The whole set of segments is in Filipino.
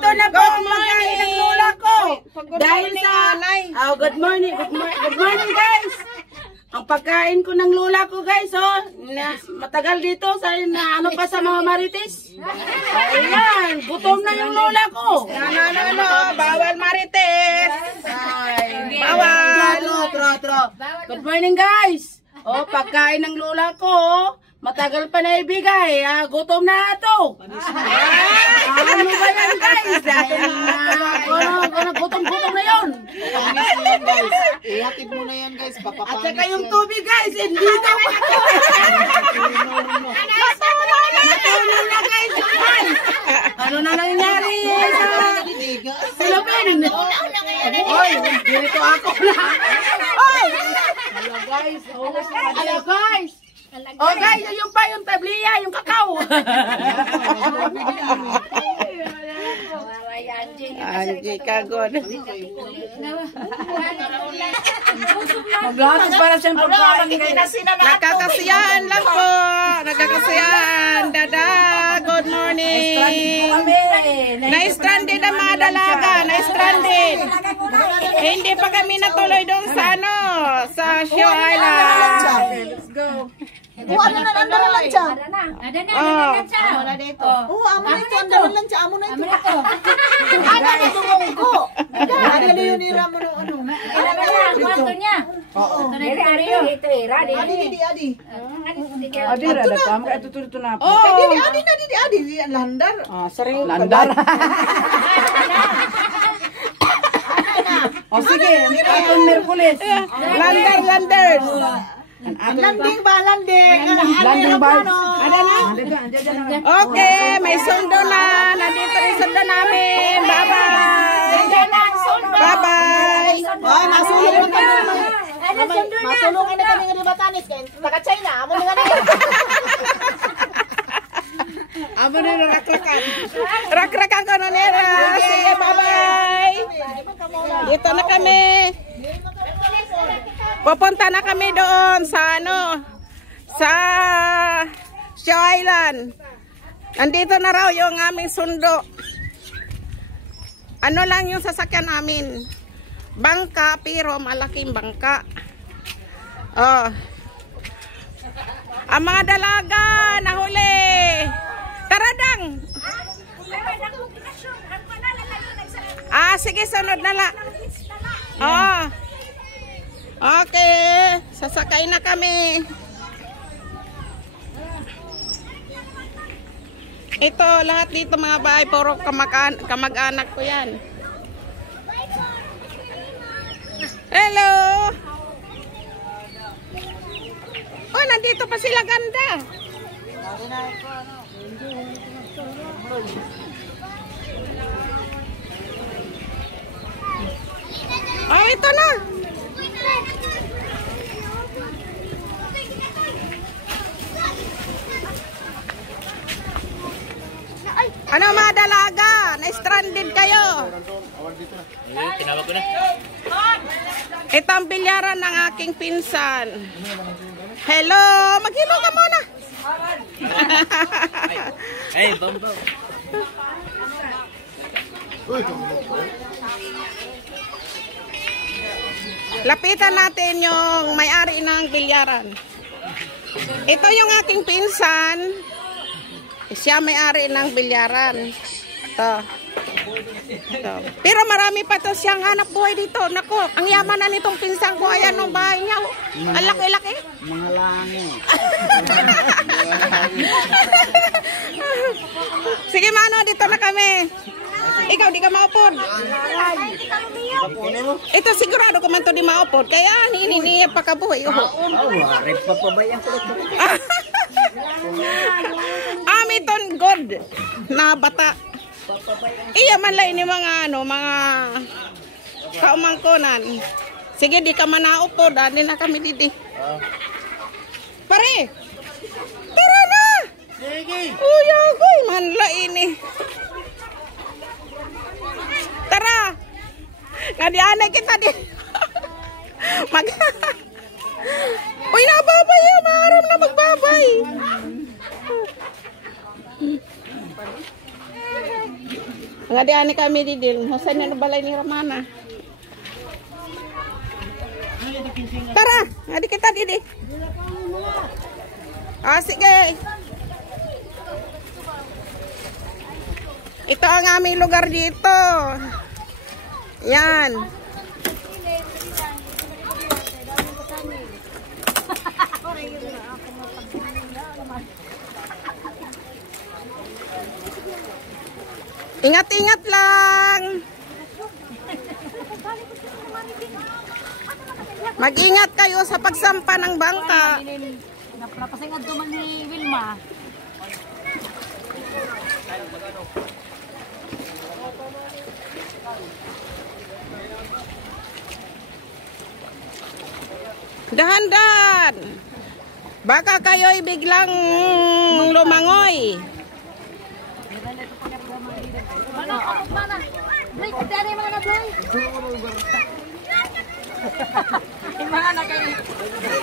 Ito na po ang pagkain ng lola ko. Dahil sa... Oh, good morning guys. Ang pagkain ko ng lola ko guys, oh. Matagal dito sa ano pa sa mga marites. Ayan, gutom na yung lola ko. Bawal marites. Bawal. Good morning guys. Oh, pagkain ng lola ko. Matagal pa na ibigay. Gutom na ito. Ano ba yan guys? Gutom na yun. Ihatid mo na yan guys. At saka yung tubig guys. Hindi ito. Natulog na guys. Ano na nangyari sa Philippines? Oy, dito ako na. Oy! Hello guys. Hello guys. Oh guys, yung pa yung tabliya, yung kakao. Anji kagod. Maglakas para siyang pagkain. Nakakasiyahan lang po. Nakakasiyahan. Dada, good morning. Na-stranded ang mga dalaga. Na-stranded. Hindi pa kami natuloy doon sa ano, sa Show Island. Let's go. Ano na lang siya? Ada na siya. Wala dito. Amo na ito. Ano lang siya? Amo na ito. Ano na tumungko? Ano na yun ira mo no ano? Kailangan na kwarto niya. Oo. Adi. Adi rada kam ka ito na po. Adi. Landar. Sering landar. Oh sige, atong Merkulis. Landers. Landing ba? Landing ba? Ada na? Okay, may sundo na. Nandito rin sundo namin. Bye-bye. Bye-bye. Ay, masulong na kami. Masulungan na kami ng Batanes. Taga-China. Amo na kami. Amo na rakrakan. Rakrakan ko na nera. Sige, bye-bye. Dito na kami. Pupunta na kami doon sa ano, sa Show Island. Nandito na raw yung aming sundo. Ano lang yung sasakyan namin. Bangka, pero malaking bangka. Oh. Ang mga dalaga, nahuli. Taradang. Sige, sunod na lang. Oh. Okay, sasakay na kami. Ito, lahat dito mga bahay, puro kamag-anak ko yan. Hello! Oh, nandito pa sila ganda. Oh, ito na. Ano mga dalaga? Na-stranded kayo? Tinawag ko na. Ito ang bilyaran ng aking pinsan. Hello! Mag-hello ka muna. Hey, bambaw. Lapitan natin yung may-ari ng bilyaran. Ito yung aking pinsan. Siya may-ari ng bilyaran. Ito. Pero marami pa to siyang hanap buhay dito. Nako, ang yaman na nitong pinsan ko. Ayan ang bahay niya. Ang laki-laki. Mga lango. Sige mano, dito na kami. Ikaw, di ka maupod. Ito sigurado ko man to di maupod. Kaya hininiya pa kabuhay. Rip pa ba yan? Amiton God na bata. Iya man lang ni mga ano, mga kaumangkonan. Sige, di ka man naupod. Dali na kami didi. Pare! Tara na! Sige! Uy, agoy, manla ini. Tara! Nga di anay kita di. Uy, nababay ya. Maharam na magbabay. Nga di ani kami didil. Husan na balay ni Ramana. Tara, ngadi kita didi. Ah, sige. Ito ang aming lugar dito. Yan. Ingat-ingat lang. Mag-ingat kayo sa pagsampa ng bangka. Napasingad duman ni Wilma. Dahan-dahan. Baka kayo'y biglang lumangoy. Mana, mana? May kudari mga nablay. Mga na kayo.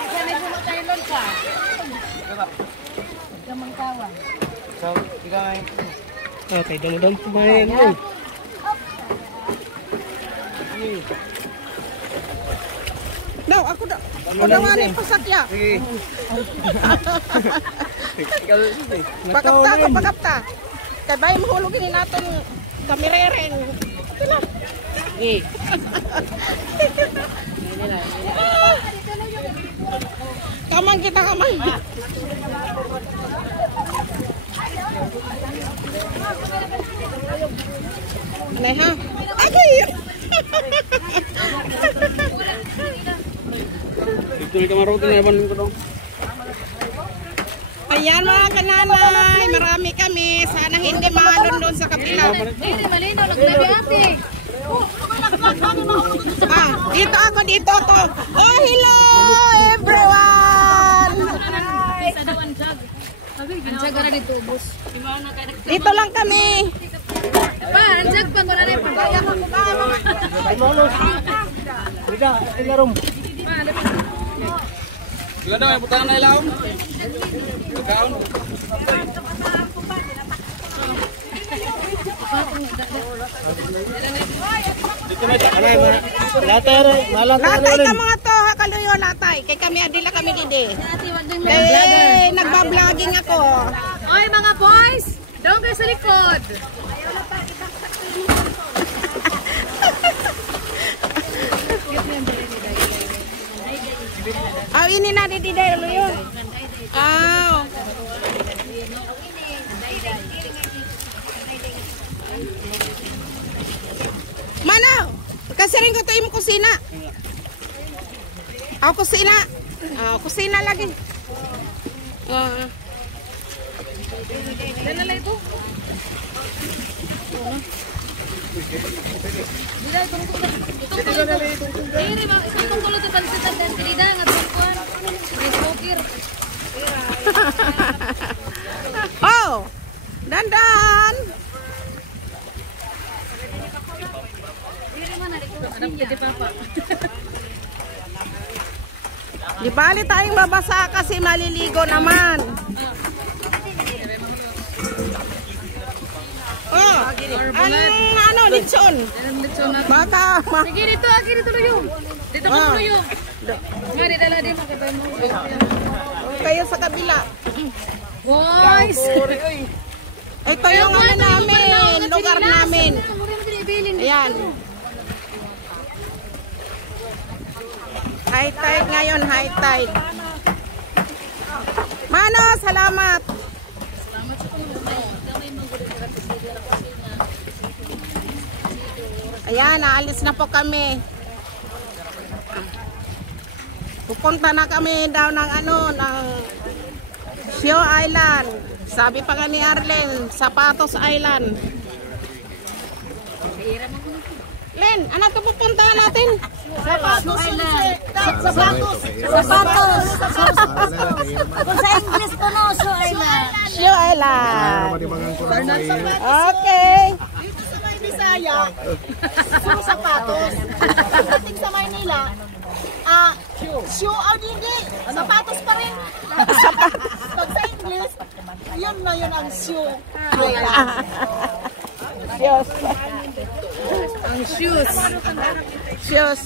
Kaya puno tayo lang ka. Gamang kawan. So, ikaw ay... Okay, dami-dami kumain mo. Daw, ako daw. Ako daw nga ni pasakya. Sige. Pakapta ako, pakapta. Kaya bahay mahulogin natin kamirereng. Sila. Sige. Kamang kita, kamang. Anay ha? Agay! Ito yung kamarote na yaman ko dong. Ayan mga kananay, marami kami. Sana hindi mahalon doon sa kapila. Hindi, malinaw. Naglagati. Ah, dito ako. Oh, hello everyone! Anjag na dito, boss. Dito lang kami. Pa, anjag pa. Wala na yung pagkaya ko. Halika, ilarom. Sila daw, may putahan na ilaw. Pagkaon. Dito may ano yung latay rin. Latay ka mga to, hakaluyo latay. Kay kami adila kami didi. Eh, nagbabloging ako. Oy, mga boys! Doon kayo sa likod. Aw, ini na didi dahil yun. Aw. Mana? Kasi rin ko ito yung kusina. Aw, kusina. Kusina lagi. Dala lang ito. Dila, itong tulog ito palisitan dan pilida nga tungkuan. Rice cooker. Oh! Dandan! Diri man na dito. Adam di papa. Di bali tayong babasa kasi maliligo naman. Oh, ano, litson. Baka, Sige dito, dito yung. Dito ko yung. Mari dala din makita mo. kayo sa kabila. Boys. Ito yung ano namin, lugar namin. Ayan. High tide ngayon, high tide. Mano, salamat. Ayan, naalis na po kami. Pupunta na kami daw ng ano, ng Shio Island. Sabi pa nga ni Arlen, Zapatos Island. Len, ano ito pupuntahan natin? Zapatos Island. Zapatos. Kung sa English ko no, Shio Island. Shio Island. Okay. Dito sa may Bisaya, Shio Zapatos. Pagdating sa Maynila, Shio hindi. Zapatos pa rin. Pag sa English, yun na yun ang Shio Island. Shoes. Ang shoes. Shoes.